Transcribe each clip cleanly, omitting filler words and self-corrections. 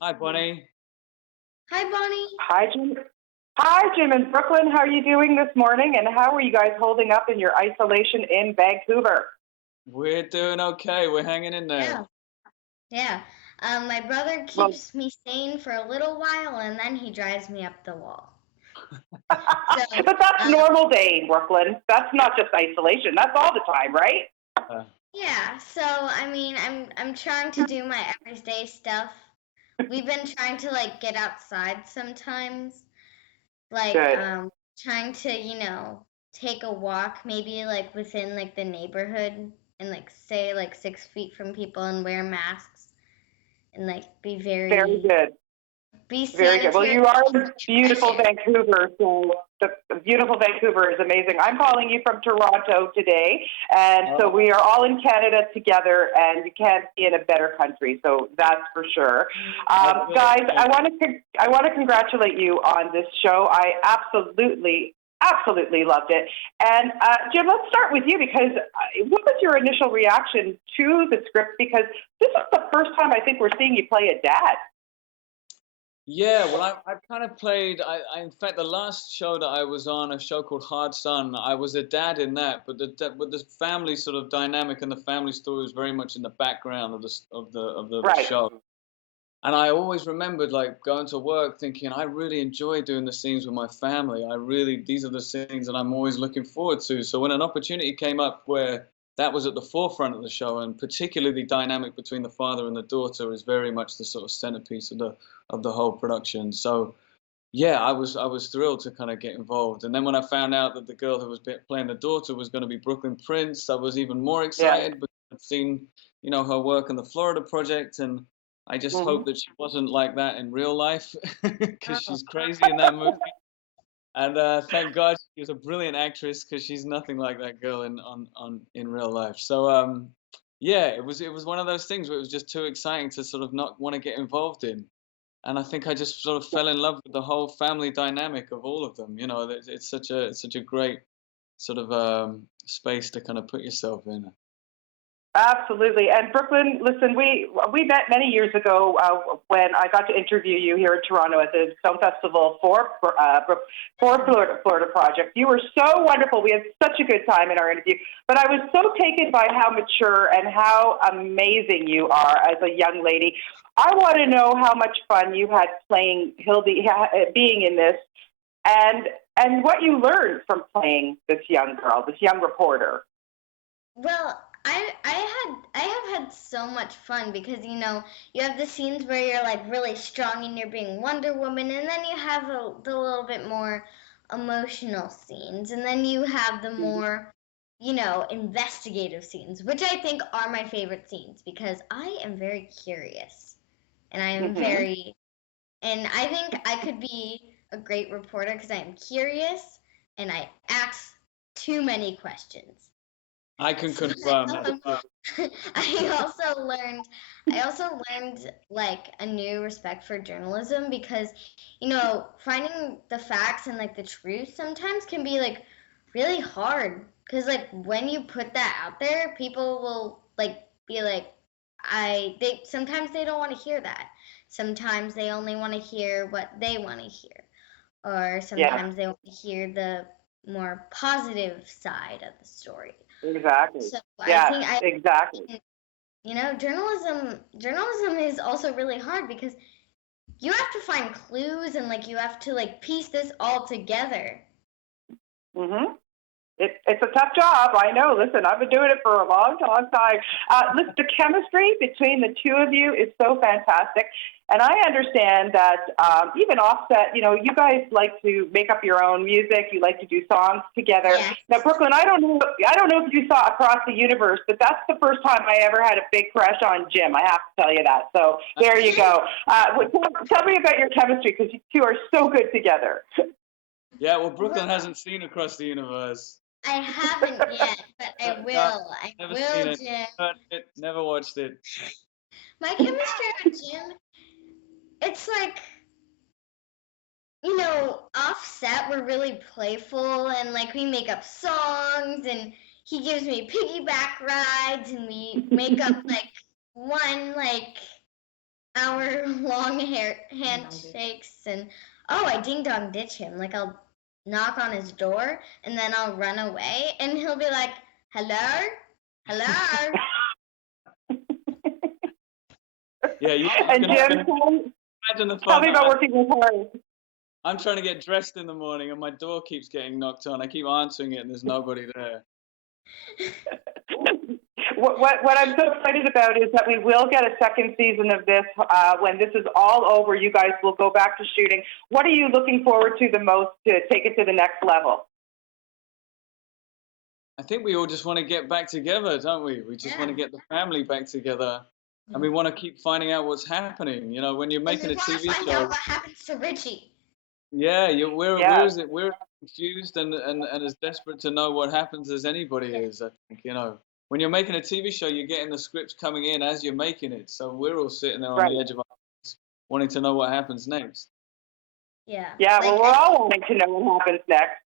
Hi, Bonnie. Hi, Bonnie. Hi, Jim. Hi, Jim in Brooklyn. How are you doing this morning? And how are you guys holding up in your isolation in Vancouver? We're doing okay. We're hanging in Yeah, there. yeah. My brother Well, keeps me sane for a little while, and then he drives me up the wall. So, but that's um, normal day in Brooklyn. That's not just isolation. That's all the time, right? Uh, yeah. So, I mean, I'm trying to do my everyday stuff. We've been trying to like get outside sometimes, like Good. trying to, take a walk, maybe like within like the neighborhood, and like stay like 6 feet from people and wear masks and like Very good. be Very good. Well, sanitary, you are and in get fresh beautiful air. Vancouver, so the beautiful Vancouver is amazing. I'm calling you from Toronto today, and so oh, we are all in Canada together, and you can't be in a better country, so that's for sure. I feel the Guys, same. I want to congratulate you on this show. I absolutely loved it. And Jim, let's start with you because what was your initial reaction to the script? Because this is the first time I think we're seeing you play a dad. Yeah, well, I've kind of played. In fact, the last show that I was on, a show called Hard Sun, I was a dad in that, but the family sort of dynamic and the family story was very much in the background of the Right. show. And I always remembered like going to work thinking I really enjoy doing the scenes with my family. These are the scenes that I'm always looking forward to. So when an opportunity came up where that was at the forefront of the show, and particularly the dynamic between the father and the daughter is very much the sort of centerpiece of the whole production. So yeah, I was thrilled to kind of get involved. And then when I found out that the girl who was playing the daughter was going to be Brooklyn Prince, I was even more Yeah. excited because I'd seen, her work on the Florida Project, and I just Hmm. hope that she wasn't like that in real life because Oh, she's crazy in that movie. And thank God she was a brilliant actress because she's nothing like that girl in real life. So yeah, it was one of those things where it was just too exciting to sort of not want to get involved in. And I think I just sort of fell in love with the whole family dynamic of all of them. It's such a great sort of space to kind of put yourself in. Absolutely. And Brooklyn, listen, we met many years ago when I got to interview you here in Toronto at the Film Festival for Florida Project. You were so wonderful. We had such a good time in our interview. But I was so taken by how mature and how amazing you are as a young lady. I want to know how much fun you had playing Hildy, being in this, and and what you learned from playing this young girl, this young reporter. well, I have had so much fun because you have the scenes where you're like really strong and you're being Wonder Woman, and then you have the little bit more emotional scenes, and then you have the more investigative scenes, which I think are my favorite scenes because I am very curious and I am Mm-hmm. very and I think I could be a great reporter because I am curious and I ask too many questions. I can So confirm that. I also learned I also learned like a new respect for journalism because finding the facts and like the truth sometimes can be like really hard because like when you put that out there, people will like be like they sometimes they don't want to hear that. Sometimes they only want to hear what they want to hear, or Yeah, sometimes they want to hear the more positive side of the story. exactly. So I Yeah, think exactly. journalism is also really hard because you have to find clues and like you have to like piece this all together. Hmm. It's a tough job. I know. Listen, I've been doing it for a long, long time. Listen, the chemistry between the two of you is so fantastic. And I understand that even Offset, you guys like to make up your own music. You like to do songs together. Yes. Now, Brooklyn, I don't know if you saw Across the Universe, but that's the first time I ever had a big crush on Jim. I have to tell you that. So there you go. Tell me about your chemistry because you two are so good together. Yeah, well, Brooklyn Well, hasn't seen Across the Universe. I haven't yet, but I No, will. I never seen will, it. Jim. Heard it. Never watched it. My chemistry with Jim, it's like Offset, we're really playful and like we make up songs and he gives me piggyback rides and we make up like one like hour-long handshakes, and I ding-dong ditch him. Like, I'll knock on his door, and then I'll run away, and he'll be like, hello? Hello? Yeah, you And can Jim, imagine the tell fun. me about working with her. I'm trying to get dressed in the morning, and my door keeps getting knocked on. I keep answering it, and there's nobody there. What I'm so excited about is that we will get a second season of this. When this is all over, you guys will go back to shooting. What are you looking forward to the most to take it to the next level? I think we all just want to get back together, don't we? We just want to get the family back together, and we want to keep finding out what's happening. You know, when you're making a TV find show, out what happens to Richie. yeah, we're Yes. confused and as desperate to know what happens as anybody is. I think, you know, when you're making a TV show, you're getting the scripts coming in as you're making it, so we're all sitting there on Right. the edge of our seats, wanting to know what happens next. Yeah. Yeah, well, we're all wanting to know what happens next.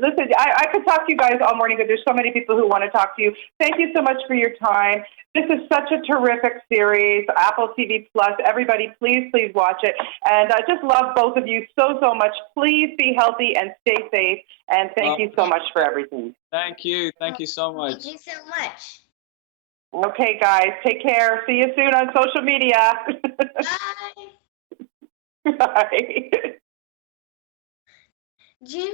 Listen, I could talk to you guys all morning, but there's so many people who want to talk to you. Thank you so much for your time. This is such a terrific series, Apple TV Plus. Everybody, please watch it. And I just love both of you so much. Please be healthy and stay safe. And thank you so much for everything. Thank you so much. Thank you so much. Okay, guys, take care. See you soon on social media. Bye. Bye. Jim,